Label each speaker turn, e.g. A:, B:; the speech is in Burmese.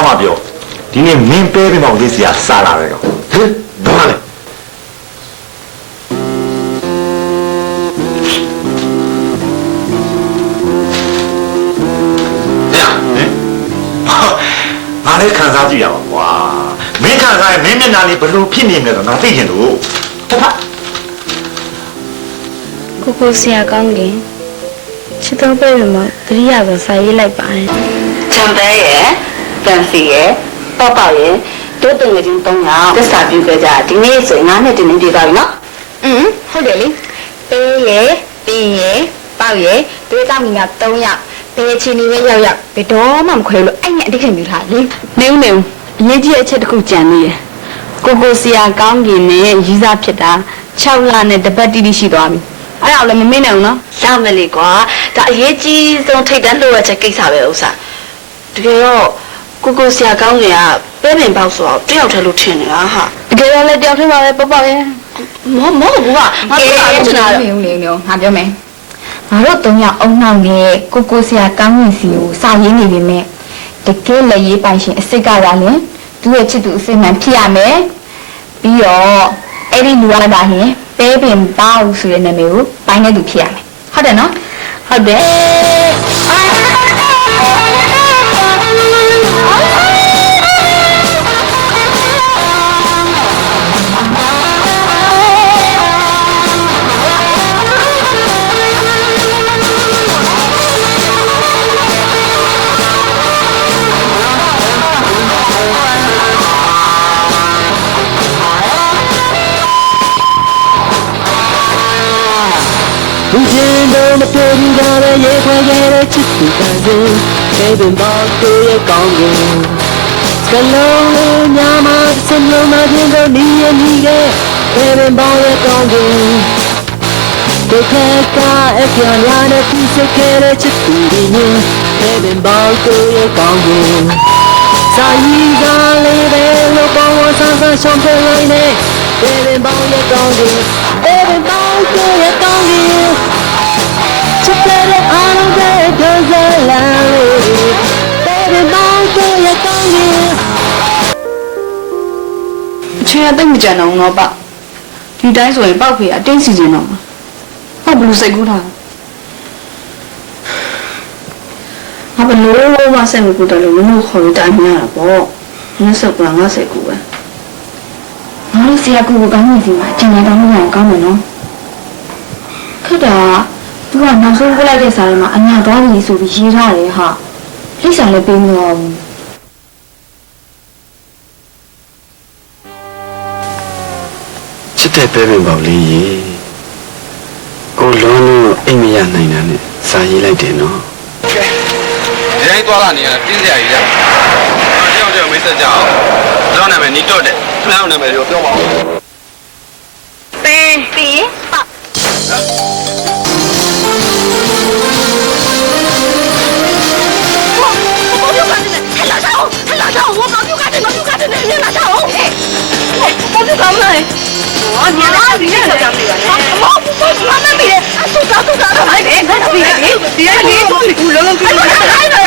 A: နောက်မှပြောဒီနေ့မင်းပဲပင်ပေါင်လေးစီကစားလာတယ်ကောင်
B: ဟင်ဘာလဲ
A: ဟင်ငါလည်းခံစားကြည့်ရပါကွာမင်းခံစားရင်မင်းမျက်နှာလေးဘယ်လိုဖြစ်နေမလဲတော့ငါသိချင်လို့ဟုတ်ပါ
C: ကိုကိုဆရာကောင်းခင်ချစ်တော်ပဲမှာတတိယပဲစာရေးလိုက်ပါတယ်
D: ချမ်ပဲရဲ့ ကန်စီရဲ့ပေါ့ပေါ့ရဲ့တို့တင်ငယ်ချင်း၃ယောက်သစ္စာပြုခဲ့ကြဒီနေ့ဆိုရင်9နှစ်တင်နေပြသွားပြီနော်
C: อืมဟုတ်တယ်လေပေးရယ်ပြီးရယ်ပေါက်ရယ်တွေးကောင်းကြီးက3ယောက်ဘယ်ချီနေပဲရောက်ရောက်ဘယ်တော့မှမခွဲလို့အဲ့နဲ့အတိတ်ခင်ပြထားလေ
D: နေဦးနေဦးအရေးကြီးတဲ့အချက်တစ်ခုကြံနေရယ်ကိုကိုဆရာကောင်းကင်နဲ့ရီးစားဖြစ်တာ6လနဲ့တပတ်တိတိရှိသွားပြီအဲ့ဒါလည်းမမေ့နိုင်ဘူးနော်ရမယ်လေကွာဒါအရေးကြီးဆုံးထိတ်တန်းလိုရချက်ကိစ္စပဲဥစ္စာတကယ်တော့ ကိုကိုဆရာကောင်းကင်ကပဲပင်ပေါက်ဆိုတော့တယောက်တည်းလို့ထင်နေတာဟာတကယ်တော့လည်းတယောက်တည်းပါပဲပေါ့ပေါ့ရဲ့မမဟုတ်ဘူးကငါပြောတာချင်တာ
C: နေဦးနေဦးငါပြောမယ်ငါတို့3ယောက်အုံနောက်နဲ့ကိုကိုဆရာကောင်းဝင်စီကိုစာရေးနေပြီမဲ့တကယ်လက်ရေးပိုင်ရှင်အစ်စ်ကပါလင်သူ့ရဲ့ချစ်သူအစ်စ်မှန်ဖြစ်ရမယ်ပြီးတော့အဲ့ဒီလူရတာဟင်ပဲပင်ပေါ့ဆိုတဲ့နာမည်ကိုပိုင်းနေသူဖြစ်ရမယ်ဟုတ်တယ်နော်
D: ဟုတ်တယ်
E: လူချင်းတို့မပြေဘူးကြတဲ့ရေခွဲခဲ့တဲ့ချစ်သူတန်စင်ဘယ်ပင်ပေါ်ကိုရဲ့ကောင်းကိုစကလုံးလေးညမှာစလုံး အချင်းအ
D: သိမကြံတော့ဘူးတော့ပဒီတိုင်းဆိုရင်ပောက်ဖေအတင်းစီစဉ်တော့မှာဟုတ်ဘလူစိတ်ကူးထားငါဘလို့မဆက်မကူတယ်လို့မလို့ခေါ်ရတိုင်းမရတာပေါ့ငါစက်ကငါစိတ်ကူပဲ
C: ငါတို့ဆရာကူကိုကောင်းဝင်စီမှာကျန်တဲ့ကောင်းဝင်ကောင်းမယ်နော်ခက်တာသူကနောက်ဆုံးပြလိုက်တဲ့စာထဲမှာအညာသွားပြီဆိုပြီးရေးထားတယ်ဟာလိပ်စာလည်းပေးမလို့
B: ချစ်တဲ့ပဲပင်ပေါက်လေးရေကိုလွန်းလို့အိမ်မရနိုင်တာနဲ့စာရေးလိုက်တယ်နော်
F: ဒီတိုင်းသွားလာနေရတာပြင်းစရာကြီးရ။ကျွန်တော်တို့မိတ်ဆက်ကြအောင်။ကျွန်တော်နာမည်နီတော့တယ်။ကျွန်တော်နာမည်ပြောပြောပါဦး
G: 你那你那家没完呢？我我我妈妈没得，俺都家都家都来得，俺没得，你你你，我我我我我我我我我我